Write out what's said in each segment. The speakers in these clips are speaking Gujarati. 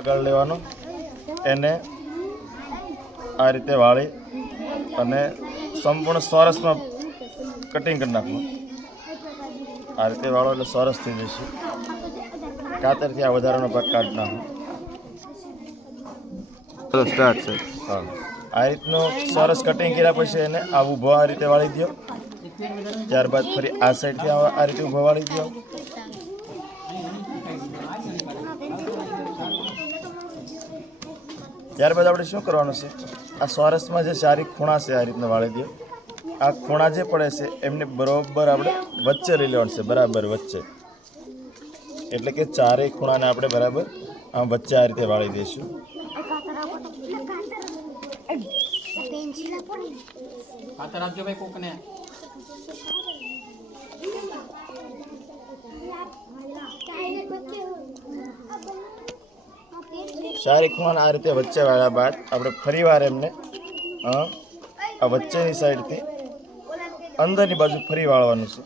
આગળ લેવાનો. એને આ રીતે વાળી અને સંપૂર્ણ સોરસમાં કટિંગ કરી નાખવું આ રીતે વાળો એટલે સોરસ થઈ જશે. કાતરથી આ વધારાનો ભાગ કાઢી નાખો. ચલો સ્ટાર્ટ સર હા. આ રીતનું સરસ કટિંગ કર્યા પછી એને આ ઊભો આ રીતે વાળી દો ત્યારબાદ ફરી આ સાઈડથી આ રીતે ઊભો વાળી દો ત્યારબાદ આપણે શું કરવાનું છે? આ ચોરસમાં જે ચારી ખૂણા છે, આ રીતના વાળી દઈએ. આ ખૂણા જે પડે છે, એમને બરાબર આપણે વચ્ચે લઈ લેવાનું છે, બરાબર વચ્ચે. એટલે કે ચારેય ખૂણાને આપણે બરાબર આમ વચ્ચે આ રીતે વાળી દઈશું. કોકને. ચારે ખાન આ રીતે વચ્ચે વાળ્યા બાદ આપણે ફરીવાર એમને આ વચ્ચેની સાઈડથી અંદરની બાજુ ફરી વાળવાનું છે.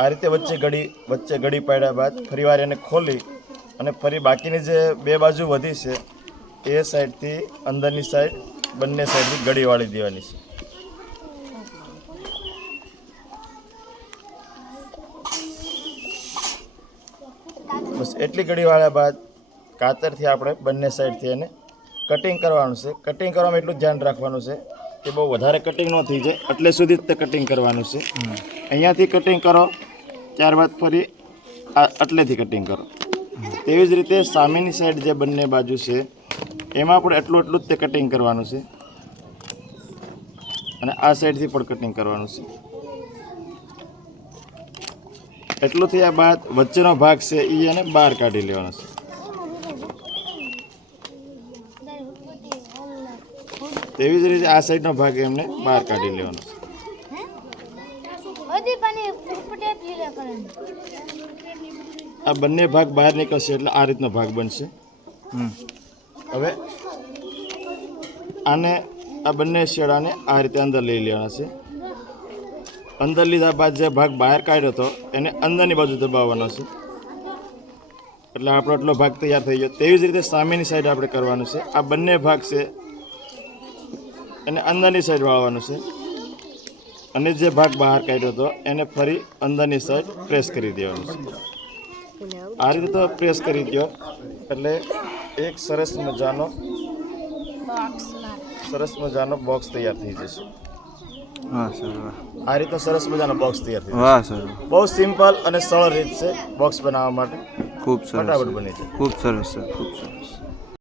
આ રીતે વચ્ચે ઘડી વચ્ચે ઘડી પાડ્યા બાદ ફરીવાર એને ખોલી અને ફરી બાકીની જે બે બાજુ વધી છે, એ સાઈડથી અંદરની સાઈડ બંને સાઈડથી ગળી વાળી દેવાની છે. બસ એટલી ગળી વાળ્યા બાદ કાતરથી આપણે બંને સાઈડથી એને કટિંગ કરવાનું છે. કટિંગ કરવામાં એટલું જ ધ્યાન રાખવાનું છે કે બહુ વધારે કટિંગ ન થઈ જાય એટલે સુધી જ તે કટિંગ કરવાનું છે. અહીંયાથી કટિંગ કરો ત્યારબાદ ફરી આ અટલેથી કટિંગ કરો. તેવી જ રીતે સામેની સાઈડ જે બંને બાજુ છે એમાં પણ એટલું એટલું જ તે કટિંગ કરવાનું છે. અને આ સાઈડથી પણ કટિંગ કરવાનું છે. એટલું થયા બાદ વચ્ચેનો ભાગ છે એ એને બહાર કાઢી લેવાનો છે. તેવી જ રીતે આ સાઈડનો ભાગ એમને બહાર કાઢી લેવાનો છે. બધી પાણી ઉપટેપ લીલા કરે આ બંને ભાગ બહાર નીકળશે એટલે આ રીતનો ભાગ બનશે. હમ. હવે આને આ બંને શેડાને આ રીતે અંદર લઈ લેવાના છે. અંદર લીધા બાદ જે ભાગ બહાર કાઢ્યો હતો, એને અંદરની બાજુ દબાવવાનો છે. એટલે આપણો એટલો ભાગ તૈયાર થઈ ગયો. તેવી જ રીતે સામેની સાઈડ આપણે કરવાનું છે. આ બંને ભાગ છે. એને અંદરની સાઈડ વાળવાનું છે. અને જે ભાગ બહાર કાઢ્યો હતો, એને ફરી અંદરની સાઈડ પ્રેસ કરી દેવાનું છે. આ રીતે તો પ્રેસ કરી દો એટલે એક સરસ મજાનો સરસ મજાનો બોક્સ તૈયાર થઈ જશે. હા સર વાહ. આ રીતે સરસ મજાનો બોક્સ તૈયાર થઈ વાહ સર બહુ સિમ્પલ અને સરળ રીત છે બોક્સ બનાવવા માટે ખૂબ સરસ ફટાફટ બની છે ખૂબ સરસ સર ખૂબ સરસ.